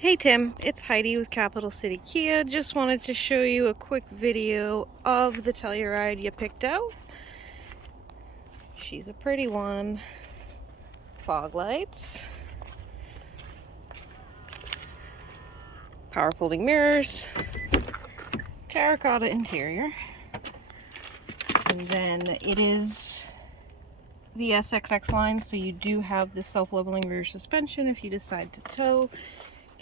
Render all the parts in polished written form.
Hey Tim, it's Heidi with Capital City Kia. Just wanted to show you a quick video of the Telluride you picked out. She's a pretty one. Fog lights, power folding mirrors, terracotta interior, and then it is the SX line, so you do have the self-leveling rear suspension if you decide to tow.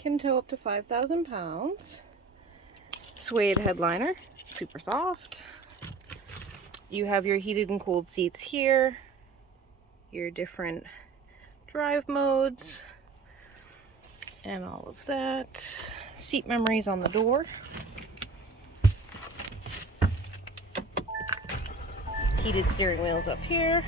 Can tow up to 5,000 pounds. Suede headliner, super soft. You have your heated and cooled seats here, your different drive modes, and all of that. Seat memories on the door. Heated steering wheels up here.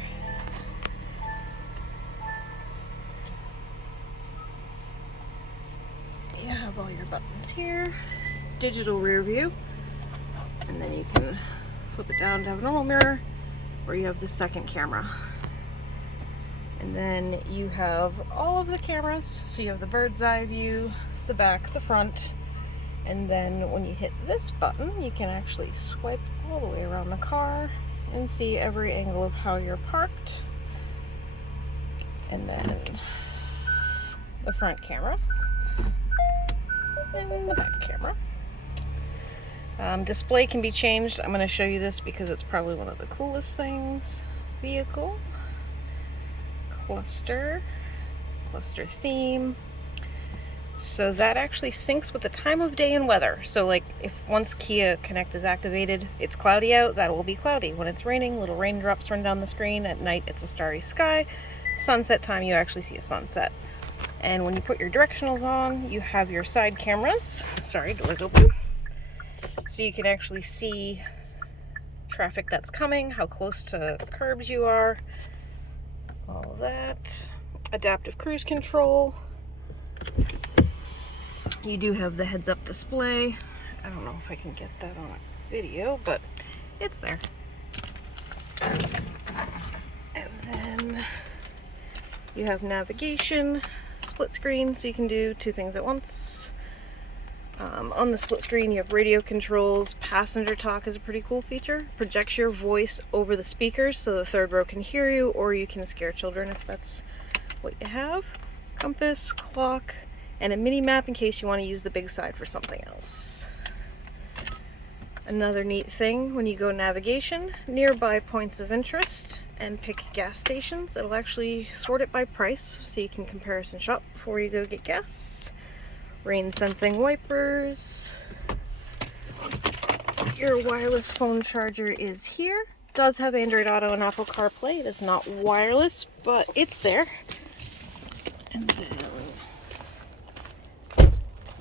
You have all your buttons here. Digital rear view, and then you can flip it down to have a normal mirror, or you have the second camera. And then you have all of the cameras, so you have the bird's eye view, the back, the front, and then when you hit this button you can actually swipe all the way around the car and see every angle of how you're parked. And then the front camera and the back camera. Display can be changed. I'm going to show you this because it's probably one of the coolest things. Vehicle, cluster theme. So that actually syncs with the time of day and weather. So like if once Kia Connect is activated, it's cloudy out, that will be cloudy. When it's raining, little raindrops run down the screen. At night, it's a starry sky. Sunset time, you actually see a sunset. And when you put your directionals on, you have your side cameras. Sorry, door's open. So you can actually see traffic that's coming, how close to curbs you are, all of that. Adaptive cruise control. You do have the heads-up display. I don't know if I can get that on a video, but it's there. And then you have navigation, split screen, so you can do two things at once. On the split screen, you have radio controls. Passenger talk is a pretty cool feature. Projects your voice over the speakers so the third row can hear you, or you can scare children if that's what you have. Compass, clock, and a mini map in case you want to use the big side for something else. Another neat thing, when you go navigation, nearby points of interest, and pick gas stations, it'll actually sort it by price so you can comparison shop before you go get gas. Rain sensing wipers. Your wireless phone charger is here. Does have Android Auto and Apple CarPlay. It is not wireless, but it's there. And then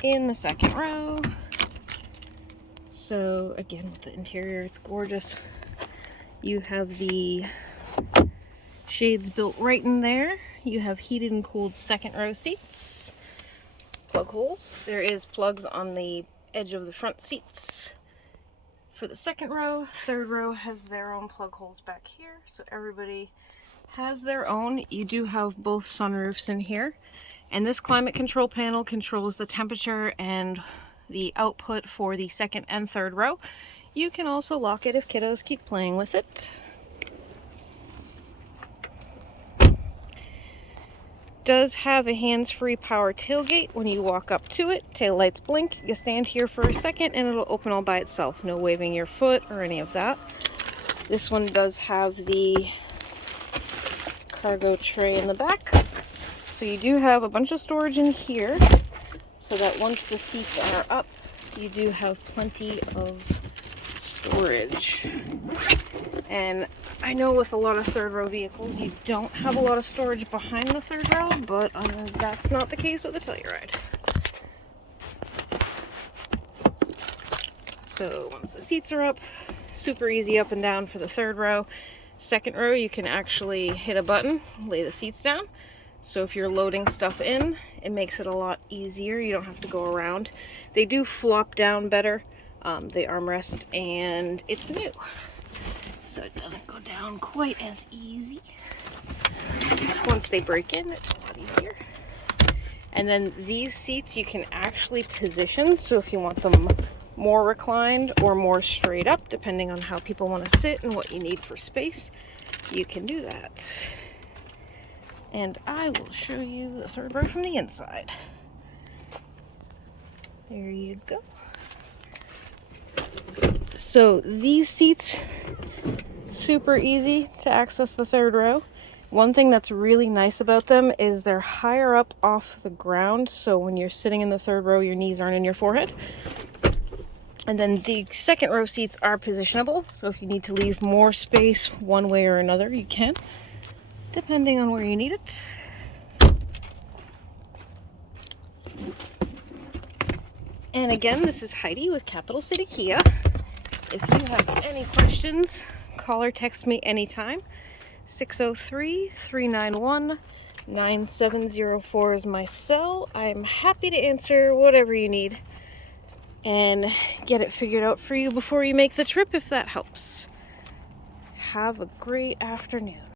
in the second row, so again with the interior, it's gorgeous. You have the shades built right in there. You have heated and cooled second row seats. Plug holes. There is plugs on the edge of the front seats for the second row. Third row has their own plug holes back here, so everybody has their own. You do have both sunroofs in here, and this climate control panel controls the temperature and the output for the second and third row. You can also lock it if kiddos keep playing with it. Does have a hands-free power tailgate. When you walk up to it, tail lights blink. You stand here for a second and it'll open all by itself. No waving your foot or any of that. This one does have the cargo tray in the back. So you do have a bunch of storage in here, so that once the seats are up, you do have plenty of storage. And I know with a lot of third row vehicles, you don't have a lot of storage behind the third row, but that's not the case with the Telluride. So once the seats are up, super easy up and down for the third row. Second row, you can actually hit a button, lay the seats down. So if you're loading stuff in, it makes it a lot easier. You don't have to go around. They do flop down better, the armrest, and it's new, so it doesn't go down quite as easy. Once they break in, it's a lot easier. And then these seats you can actually position, so if you want them more reclined or more straight up, depending on how people want to sit and what you need for space, you can do that. And I will show you the third row from the inside. There you go. So these seats, super easy to access the third row. One thing that's really nice about them is they're higher up off the ground, so when you're sitting in the third row, your knees aren't in your forehead. And then the second row seats are positionable, so if you need to leave more space one way or another, you can, depending on where you need it. And again, this is Heidi with Capital City Kia. If you have any questions, call or text me anytime. 603-391-9704 is my cell. I'm happy to answer whatever you need and get it figured out for you before you make the trip, if that helps. Have a great afternoon.